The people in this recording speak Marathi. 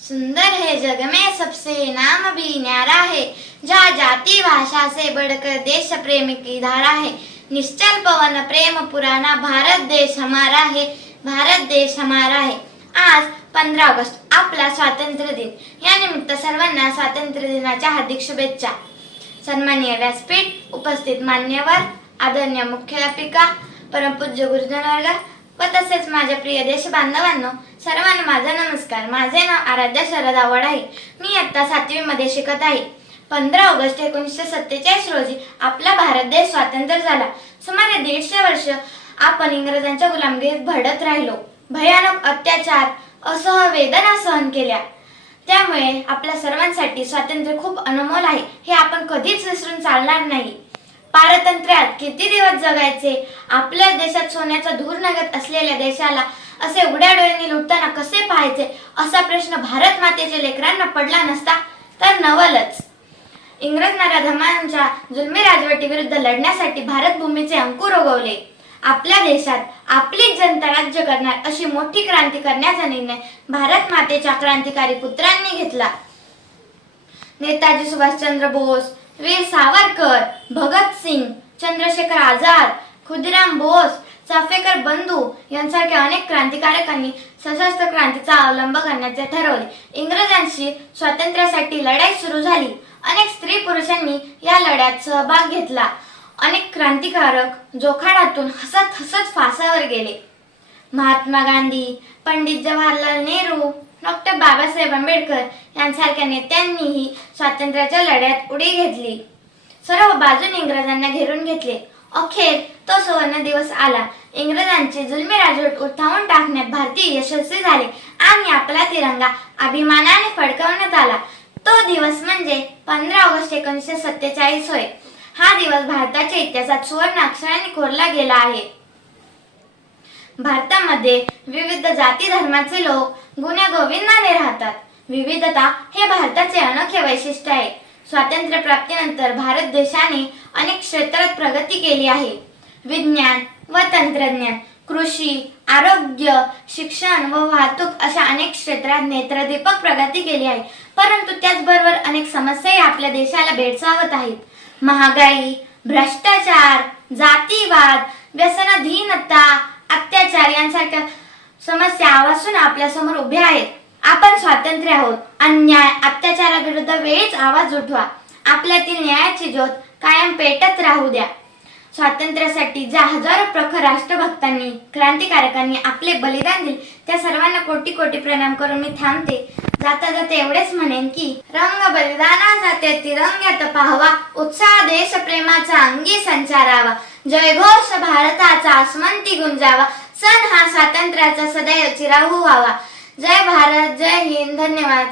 सुंदर है जग में सबसे नाम भी न्यारा है। जा जाति भाषा से बढ़कर देश प्रेम की धारा है। निश्चल पवन प्रेम पुराना भारत देश हमारा है। भारत देश हमारा है। आज पंधरा ऑगस्ट आपला स्वातंत्र्य दिन। या निमित्त सर्वांना स्वातंत्र्य दिनाच्या हार्दिक शुभेच्छा। सन्माननीय व्यासपीठ उपस्थित मान्यवर आदरणीय मुख्याध्यापिका परमपूज्य गुरुजन वर्ग व तसेच माझ्या प्रिय देश बांधवांनो सर्वांना माझा नमस्कार. माझे नाव आराध्या शरद आवड आहे. मी आत्ता सातवी मध्ये शिकत आहे. पंधरा ऑगस्ट एकोणीसशे सत्तेचाळीस रोजी आपला भारत देश स्वातंत्र्य झाला. सुमारे दीडशे वर्ष आपण इंग्रजांच्या गुलामगिरीत भडत राहिलो. भयानक अत्याचार असह वेदना सहन केल्या. त्यामुळे आपल्या सर्वांसाठी स्वातंत्र्य खूप अनमोल आहे. हे आपण कधीच विसरून चालणार नाही. पारतंत्र्यात किती दिवस जगायचे? आपल्या देशात सोन्याचा धूर निघत असलेल्या देशाला असे उघड्या डोळ्यांनी लुटताना कसे पाहायचे? असा प्रश्न भारत मातेच्या लेकरांना पडला नसता तर नवलच. इंग्रज नराधमांच्या जुलमी राजवटी विरुद्ध लढण्यासाठी भारत भूमीचे अंकुर उगवले. आपल्या देशात आपलीच जनता राज्य करणार अशी मोठी क्रांती करण्याचा निर्णय भारत मातेच्या क्रांतिकारी पुत्रांनी घेतला. नेताजी सुभाषचंद्र बोस वीर सावरकर भगतसिंग चंद्रशेखर आझाद खुदिराम बोस चाफेकर बंधू यांसारख्या अनेक क्रांतिकारकांनी सशस्त्र क्रांतीचा अवलंब करण्याचे ठरवले. इंग्रजांशी स्वातंत्र्यासाठी लढाई सुरू झाली. अनेक स्त्री पुरुषांनी या लढ्यात सहभाग घेतला. अनेक क्रांतिकारक जोखाडातून हसत हसत फासावर गेले. महात्मा गांधी पंडित जवाहरलाल नेहरू डॉक्टर बाबासाहेब आंबेडकर यांसारख्या नेत्यांनीही स्वातंत्र्याच्या लढ्यात उडी घेतली. सर्व बाजून इंग्रजांना घेरून घेतले. अखेर तो सुवर्ण दिवस आला. इंग्रजांची जुलमी राजवट उठावून टाकण्यात भारतीय यशस्वी झाले आणि आपला तिरंगा अभिमानाने फडकवण्यात आला. तो दिवस म्हणजे पंधरा ऑगस्ट एकोणीसशे सत्तेचाळीस होय. हा दिवस भारताच्या इतिहासात सुवर्ण अक्षराने कोरला गेला आहे. भारतामध्ये विविध जाती धर्माचे लोक गुण्यागोविंदाने राहतात. विविधता हे भारताचे अनोखे वैशिष्ट्य आहे. स्वातंत्र्य प्राप्तीनंतर भारत देशाने अनेक क्षेत्रात प्रगती केली आहे. विज्ञान व तंत्रज्ञान कृषी आरोग्य शिक्षण व वाहतूक अशा अनेक क्षेत्रात नेत्रदीपक प्रगती केली आहे. परंतु त्याचबरोबर अनेक समस्याही आपल्या देशाला भेडसावत आहेत. महागाई भ्रष्टाचार जातीवाद व्यसनाधीनता कार्यांसारख्या समस्या आवासून आपल्यासमोर उभ्या आहेत. आपण स्वातंत्र्य आहोत. अन्याय अत्याचाराविरुद्ध वेळीच आवाज उठवा. आपल्यातील न्यायाची ज्योत कायम पेटत राहू द्या. स्वातंत्र्यासाठी ज्या हजारो प्रखर राष्ट्रभक्तांनी क्रांतिकारकांनी आपले बलिदान दिले त्या सर्वांना कोटी कोटी प्रणाम करून मी थांबते. जाता जाता एवढेच म्हणेन की रंग बलिदाना जाते तिरंग्यात पाहवा उत्साह देश प्रेमाचा अंगी संचारावा. जयघोष भारताचा आसमंती गुंजावा. सण हा स्वातंत्र्याचा सदैव चिराहू व्हावा. जय भारत जय हिंद धन्यवाद.